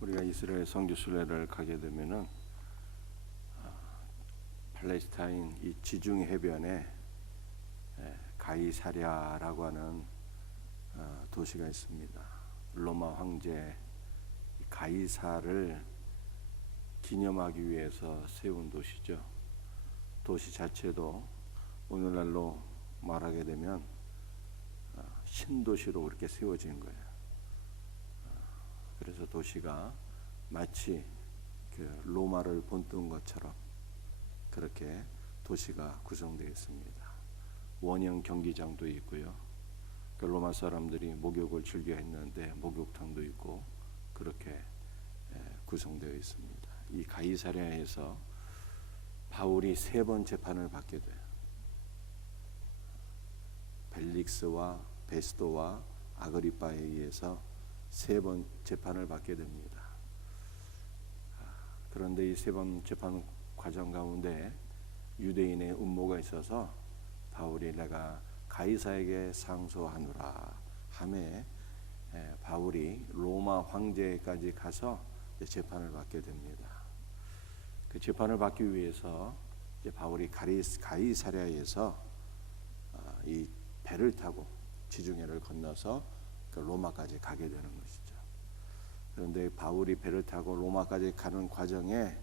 우리가 이스라엘 선교 순례를 가게 되면은 팔레스타인 이 지중 해변에 가이사랴라고 하는 도시가 있습니다. 로마 황제 가이사를 기념하기 위해서 세운 도시죠. 도시 자체도 오늘날로 말하게 되면 신도시로 그렇게 세워진 거예요. 그래서 도시가 마치 그 로마를 본뜬 것처럼 그렇게 도시가 구성되어 있습니다. 원형 경기장도 있고요. 그 로마 사람들이 목욕을 즐겨 했는데 목욕탕도 있고 그렇게 구성되어 있습니다. 이 가이사랴에서 바울이 3번 재판을 받게 돼요. 벨릭스와 베스도와 아그리빠에 의해서 3번 재판을 받게 됩니다. 그런데 이 3번 재판 과정 가운데 유대인의 음모가 있어서 바울이 내가 가이사에게 상소하노라 하매 바울이 로마 황제까지 가서 재판을 받게 됩니다. 그 재판을 받기 위해서 이제 바울이 가이사랴에서 이 배를 타고 지중해를 건너서 그 로마까지 가게 되는 것이죠. 그런데 바울이 배를 타고 로마까지 가는 과정에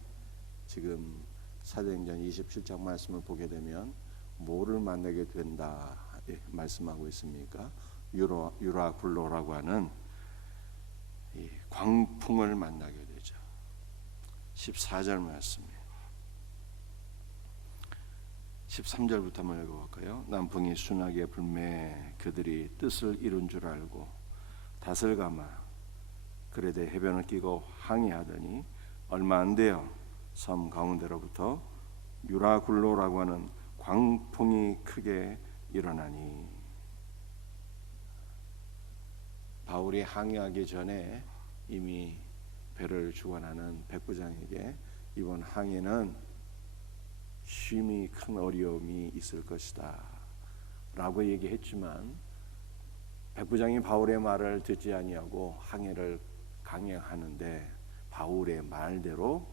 지금 사도행전 27장 말씀을 보게 되면 뭐를 만나게 된다 말씀하고 있습니까? 유라굴로라고 하는 이 광풍을 만나게 되죠. 14절 말씀이에요. 13절부터 한번 읽어볼까요? 남풍이 순하게 불매 그들이 뜻을 이룬 줄 알고 닷을 감아 그레데 해변을 끼고 항해하더니 얼마 안 되어 섬 가운데로부터 유라굴로라고 하는 광풍이 크게 일어나니 바울이 항해하기 전에 이미 배를 주관하는 백부장에게 이번 항해는 심히 큰 어려움이 있을 것이다 라고 얘기했지만 백부장이 바울의 말을 듣지 아니하고 항해를 강행하는데 바울의 말대로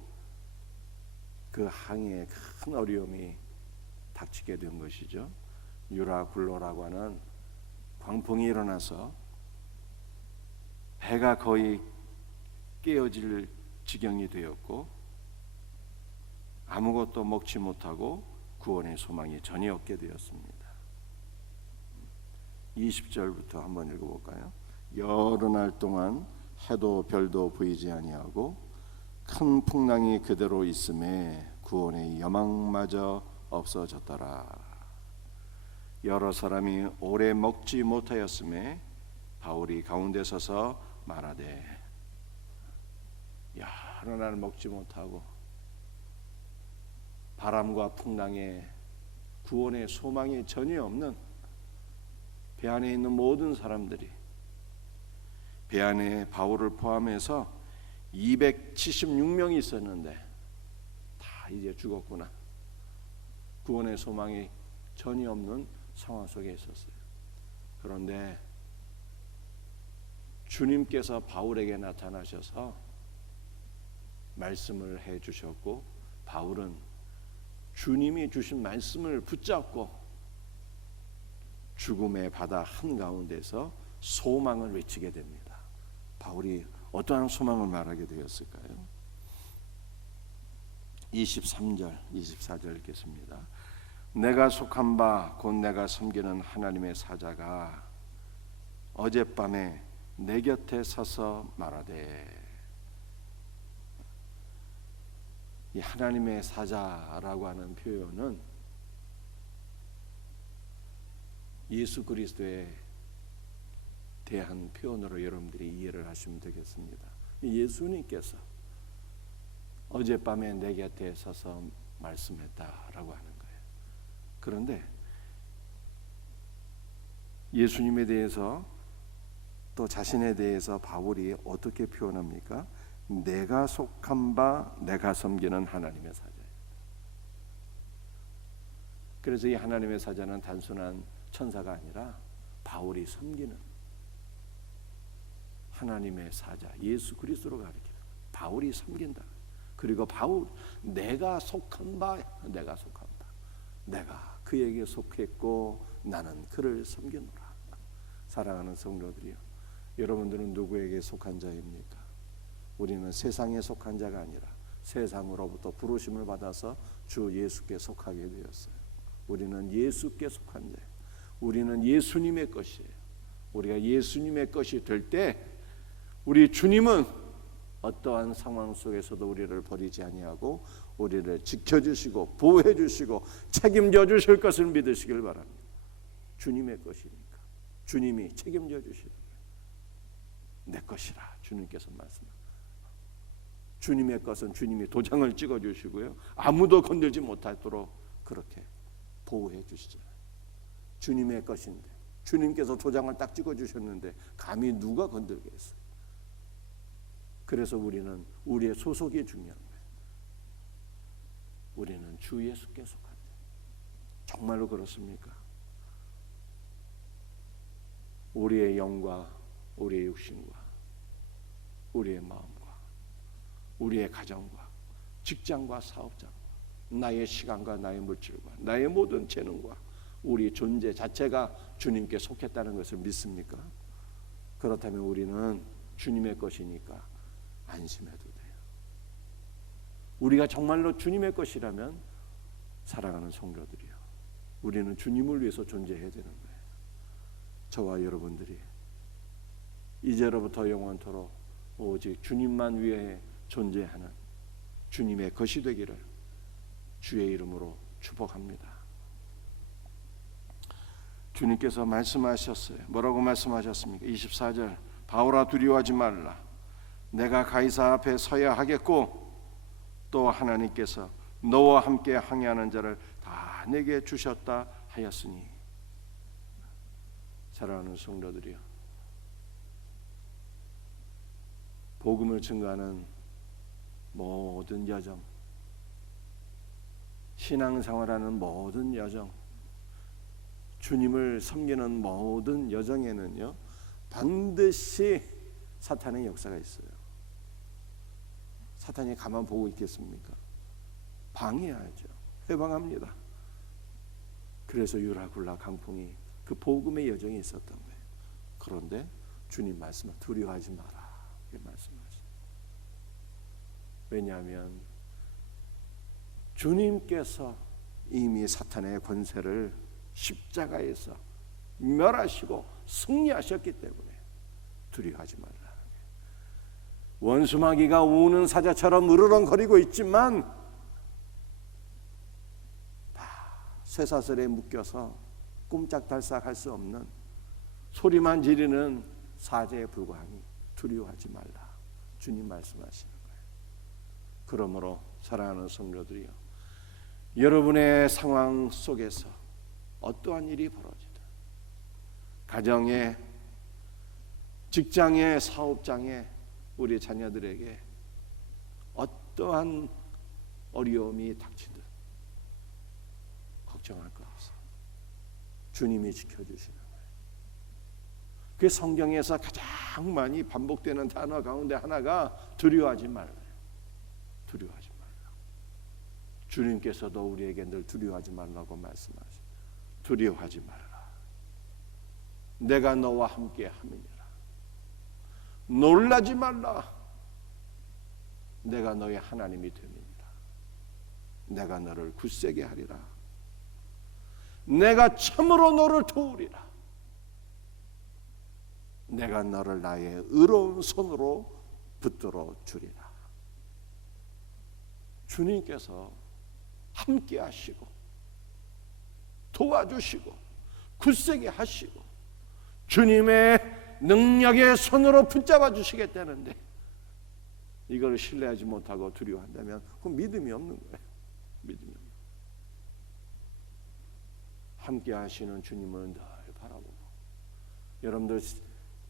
그 항해에 큰 어려움이 닥치게 된 것이죠. 유라굴로라고 하는 광풍이 일어나서 배가 거의 깨어질 지경이 되었고 아무것도 먹지 못하고 구원의 소망이 전혀 없게 되었습니다. 20절부터 한번 읽어볼까요? 여러 날 동안 해도 별도 보이지 아니하고 큰 풍랑이 그대로 있음에 구원의 여망마저 없어졌더라. 여러 사람이 오래 먹지 못하였음에 바울이 가운데 서서 말하되 여러 날 먹지 못하고 바람과 풍랑에 구원의 소망이 전혀 없는 배 안에 있는 모든 사람들이 배 안에 바울을 포함해서 276명이 있었는데 다 이제 죽었구나. 구원의 소망이 전혀 없는 상황 속에 있었어요. 그런데 주님께서 바울에게 나타나셔서 말씀을 해주셨고 바울은 주님이 주신 말씀을 붙잡고 죽음의 바다 한가운데서 소망을 외치게 됩니다. 바울이 어떠한 소망을 말하게 되었을까요? 23절, 24절 읽겠습니다. 내가 속한 바 곧 내가 섬기는 하나님의 사자가 어젯밤에 내 곁에 서서 말하되 이 하나님의 사자라고 하는 표현은 예수 그리스도에 대한 표현으로 여러분들이 이해를 하시면 되겠습니다. 예수님께서 어젯밤에 내 곁에 서서 말씀했다라고 하는 거예요. 그런데 예수님에 대해서 또 자신에 대해서 바울이 어떻게 표현합니까? 내가 속한 바 내가 섬기는 하나님의 사자예요. 그래서 이 하나님의 사자는 단순한 천사가 아니라 바울이 섬기는 하나님의 사자 예수 그리스도로 가리키는 거예요. 바울이 섬긴다. 그리고 바울, 내가 속한 바, 내가 그에게 속했고 나는 그를 섬기노라. 사랑하는 성도들이여, 여러분들은 누구에게 속한 자입니까? 우리는 세상에 속한 자가 아니라 세상으로부터 부르심을 받아서 주 예수께 속하게 되었어요. 우리는 예수께 속한 자예요. 우리는 예수님의 것이에요. 우리가 예수님의 것이 될 때 우리 주님은 어떠한 상황 속에서도 우리를 버리지 아니하고 우리를 지켜주시고 보호해주시고 책임져 주실 것을 믿으시길 바랍니다. 주님의 것이니까 주님이 책임져 주시는 거예요. 내 것이라 주님께서 말씀하십니다. 주님의 것은 주님이 도장을 찍어주시고요, 아무도 건들지 못하도록 그렇게 보호해 주시잖아요. 주님의 것인데 주님께서 도장을 딱 찍어주셨는데 감히 누가 건들겠어요? 그래서 우리는 우리의 소속이 중요한 거예요. 우리는 주 예수께 속한다. 정말로 그렇습니까? 우리의 영과 우리의 육신과 우리의 마음과 우리의 가정과 직장과 사업장과 나의 시간과 나의 물질과 나의 모든 재능과 우리 존재 자체가 주님께 속했다는 것을 믿습니까? 그렇다면 우리는 주님의 것이니까 안심해도 돼요. 우리가 정말로 주님의 것이라면 사랑하는 성도들이요, 우리는 주님을 위해서 존재해야 되는 거예요. 저와 여러분들이 이제로부터 영원토록 오직 주님만 위해 존재하는 주님의 것이 되기를 주의 이름으로 축복합니다. 주님께서 말씀하셨어요. 뭐라고 말씀하셨습니까? 24절, 바울아 두려워하지 말라. 내가 가이사 앞에 서야 하겠고 또 하나님께서 너와 함께 항해하는 자를 다 내게 주셨다 하였으니. 사랑하는 성도들이여, 복음을 증거하는 모든 여정, 신앙생활하는 모든 여정, 주님을 섬기는 모든 여정에는요 반드시 사탄의 역사가 있어요. 사탄이 가만 보고 있겠습니까? 방해하죠. 해방합니다. 그래서 유라굴라 강풍이 그 복음의 여정에 있었던 거예요. 그런데 주님 말씀은 두려워하지 마라 이렇게 말씀하시죠. 왜냐하면 주님께서 이미 사탄의 권세를 십자가에서 멸하시고 승리하셨기 때문에 두려워하지 말라. 원수마귀가 우는 사자처럼 으르렁거리고 있지만 다 쇠사슬에 묶여서 꼼짝달싹 할 수 없는 소리만 지르는 사자에 불과하니 두려워하지 말라. 주님 말씀하시는 거예요. 그러므로 사랑하는 성도들이여, 여러분의 상황 속에서 어떠한 일이 벌어지든, 가정에, 직장에, 사업장에, 우리 자녀들에게 어떠한 어려움이 닥치든 걱정할 것 없어요. 주님이 지켜주시는 거예요. 그 성경에서 가장 많이 반복되는 단어 가운데 하나가 두려워하지 말라요. 두려워하지 말라. 주님께서도 우리에게 늘 두려워하지 말라고 말씀하시죠. 두려워하지 말라. 내가 너와 함께 함이니라. 놀라지 말라. 내가 너의 하나님이 됨이니라. 내가 너를 굳세게 하리라. 내가 참으로 너를 도우리라. 내가 너를 나의 의로운 손으로 붙들어 주리라. 주님께서 함께 하시고 도와주시고 굳세게 하시고 주님의 능력의 손으로 붙잡아 주시겠다는데 이걸 신뢰하지 못하고 두려워한다면 그건 믿음이 없는 거예요. 믿음이 없는. 함께 하시는 주님을 늘 바라보고, 여러분들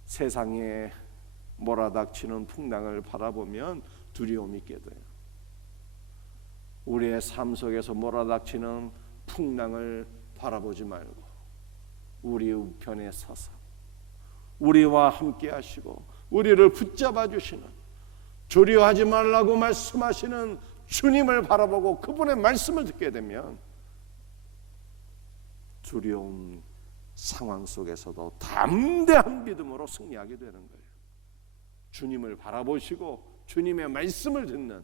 세상에 몰아닥치는 풍랑을 바라보면 두려움이 있게 돼요. 우리의 삶 속에서 몰아닥치는 풍랑을 바라보지 말고 우리 우편에 서서 우리와 함께 하시고 우리를 붙잡아 주시는 두려워하지 말라고 말씀하시는 주님을 바라보고 그분의 말씀을 듣게 되면 두려운 상황 속에서도 담대한 믿음으로 승리하게 되는 거예요. 주님을 바라보시고 주님의 말씀을 듣는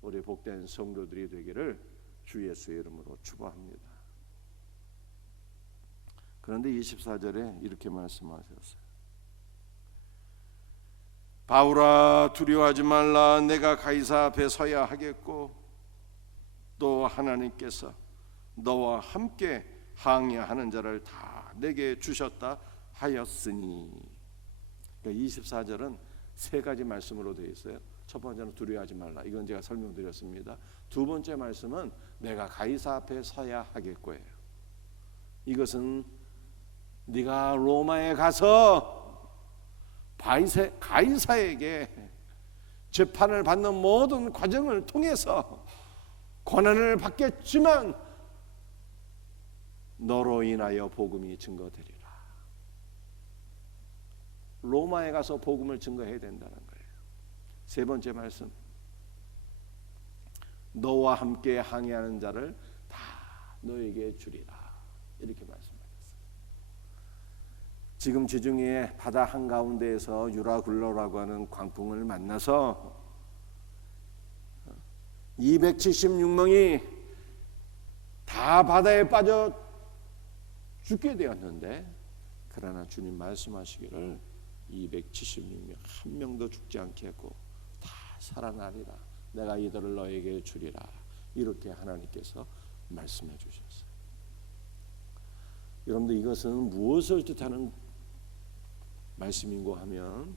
우리 복된 성도들이 되기를 주 예수의 이름으로 축원합니다. 그런데 24절에 이렇게 말씀하셨어요. 바울아, 두려워하지 말라. 내가 가이사 앞에 서야 하겠고 또 하나님께서 너와 함께 항해하는 자를 다 내게 주셨다 하였으니. 그러니까 24절은 세 가지 말씀으로 되어 있어요. 첫 번째는 두려워하지 말라. 이건 제가 설명드렸습니다. 두 번째 말씀은 내가 가이사 앞에 서야 하겠고예요. 이것은 네가 로마에 가서 가이사에게 재판을 받는 모든 과정을 통해서 고난을 받겠지만 너로 인하여 복음이 증거되리라. 로마에 가서 복음을 증거해야 된다는 거예요. 세 번째 말씀, 너와 함께 항해하는 자를 다 너에게 주리라. 이렇게 말씀하셨어요. 지금 지중해 바다 한가운데에서 유라굴로라고 하는 광풍을 만나서 276명이 다 바다에 빠져 죽게 되었는데, 그러나 주님 말씀하시기를 276명 한 명도 죽지 않게 하고 다 살아나리라. 내가 이들을 너에게 주리라. 이렇게 하나님께서 말씀해 주셨어요. 여러분들, 이것은 무엇을 뜻하는 말씀인고 하면,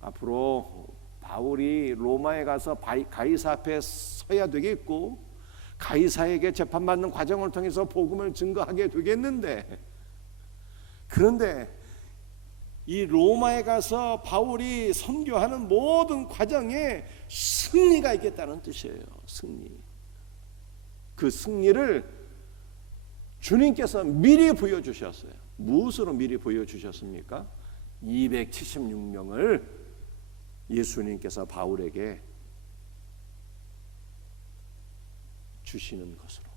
앞으로 바울이 로마에 가서 가이사 앞에 서야 되겠고 가이사에게 재판받는 과정을 통해서 복음을 증거하게 되겠는데, 그런데 이 로마에 가서 바울이 선교하는 모든 과정에 승리가 있겠다는 뜻이에요. 승리. 그 승리를 주님께서 미리 보여주셨어요. 무엇으로 미리 보여주셨습니까? 276명을 예수님께서 바울에게 주시는 것으로,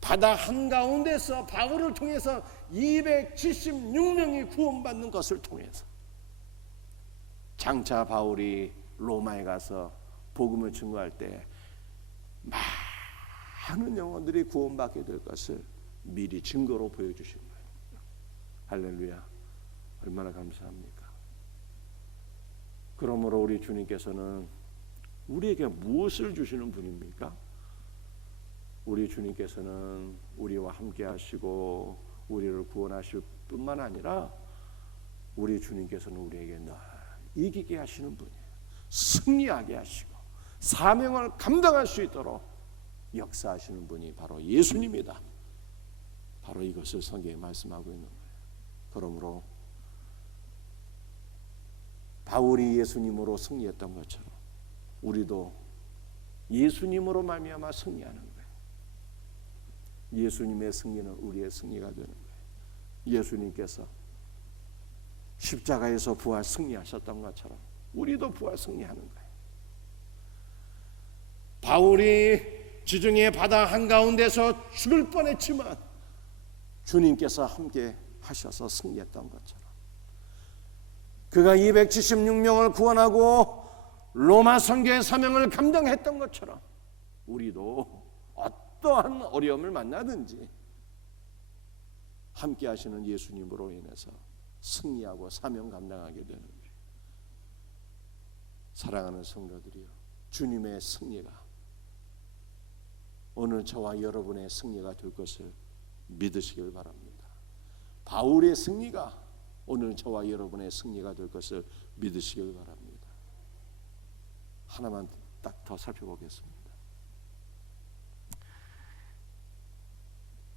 바다 한가운데서 바울을 통해서 276명이 구원받는 것을 통해서, 장차 바울이 로마에 가서 복음을 증거할 때 많은 영혼들이 구원받게 될 것을 미리 증거로 보여주신 거예요. 할렐루야, 얼마나 감사합니까? 그러므로 우리 주님께서는 우리에게 무엇을 주시는 분입니까? 우리 주님께서는 우리와 함께 하시고 우리를 구원하실 뿐만 아니라 우리 주님께서는 우리에게 늘 이기게 하시는 분이에요. 승리하게 하시고 사명을 감당할 수 있도록 역사하시는 분이 바로 예수님이다. 바로 이것을 성경에 말씀하고 있는 거예요. 그러므로 바울이 예수님으로 승리했던 것처럼 우리도 예수님으로 말미암아 승리하는 거예요. 예수님의 승리는 우리의 승리가 되는 거예요. 예수님께서 십자가에서 부활 승리하셨던 것처럼 우리도 부활 승리하는 거예요. 바울이 지중해 바다 한가운데서 죽을 뻔했지만 주님께서 함께 하셔서 승리했던 것처럼, 그가 276명을 구원하고 로마 선교의 사명을 감당했던 것처럼 우리도 어떠한 어려움을 만나든지 함께 하시는 예수님으로 인해서 승리하고 사명 감당하게 되는 거예요. 사랑하는 성도들이요, 주님의 승리가 오늘 저와 여러분의 승리가 될 것을 믿으시길 바랍니다. 바울의 승리가 오늘 저와 여러분의 승리가 될 것을 믿으시길 바랍니다. 하나만 딱 더 살펴보겠습니다.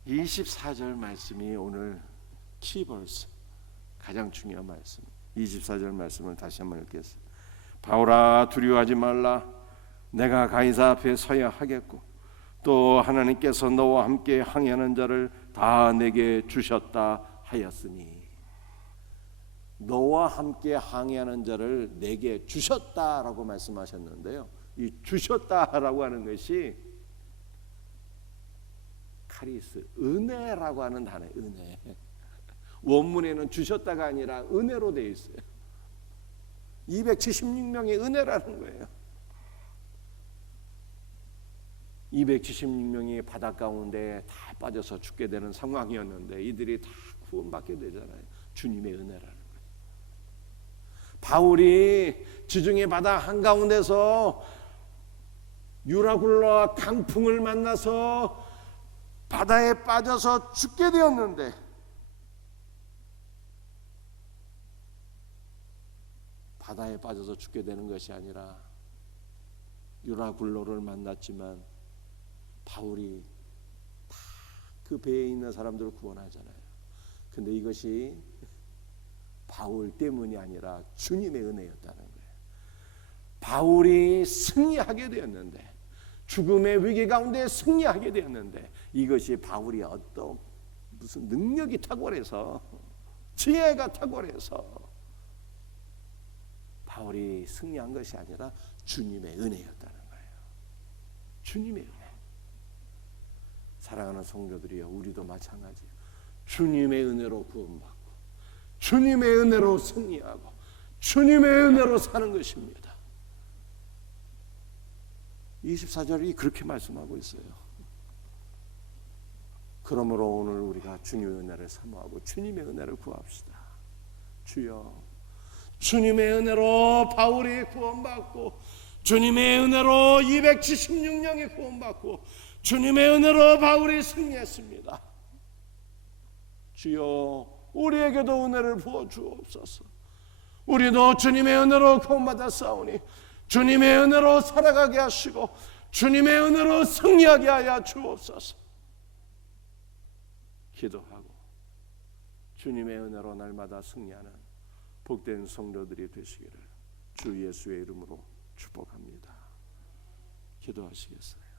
24절 말씀이 오늘 키버스, 가장 중요한 말씀. 24절 말씀을 다시 한번 읽겠습니다. 바울아, 두려워하지 말라. 내가 가이사 앞에 서야 하겠고 또 하나님께서 너와 함께 항해하는 자를 다 내게 주셨다 하였으니. 너와 함께 항해하는 자를 내게 주셨다라고 말씀하셨는데요. 이 주셨다라고 하는 것이 카리스, 은혜라고 하는 단어예요. 은혜. 원문에는 주셨다가 아니라 은혜로 되어 있어요. 276명의 은혜라는 거예요. 276명이 바다 가운데 다 빠져서 죽게 되는 상황이었는데 이들이 다 구원받게 되잖아요. 주님의 은혜라는 거예요. 바울이 지중해 바다 한가운데서 유라굴라와 강풍을 만나서 바다에 빠져서 죽게 되었는데 바다에 빠져서 죽게 되는 것이 아니라 유라굴로를 만났지만 바울이 다 그 배에 있는 사람들을 구원하잖아요. 근데 이것이 바울 때문이 아니라 주님의 은혜였다는 거예요. 바울이 승리하게 되었는데, 죽음의 위기 가운데 승리하게 되었는데, 이것이 바울이 어떤 무슨 능력이 탁월해서, 지혜가 탁월해서 바울이 승리한 것이 아니라 주님의 은혜였다는 거예요. 주님의 은혜. 사랑하는 성도들이여, 우리도 마찬가지예요. 주님의 은혜로 구원받고 주님의 은혜로 승리하고 주님의 은혜로 사는 것입니다. 24절이 그렇게 말씀하고 있어요. 그러므로 오늘 우리가 주님의 은혜를 사모하고 주님의 은혜를 구합시다. 주여, 주님의 은혜로 바울이 구원받고 주님의 은혜로 276명이 구원받고 주님의 은혜로 바울이 승리했습니다. 주여, 우리에게도 은혜를 부어 주옵소서. 우리도 주님의 은혜로 구원받았사오니 주님의 은혜로 살아가게 하시고 주님의 은혜로 승리하게 하여 주옵소서. 기도하고 주님의 은혜로 날마다 승리하는 복된 성도들이 되시기를 주 예수의 이름으로 축복합니다. 기도하시겠어요?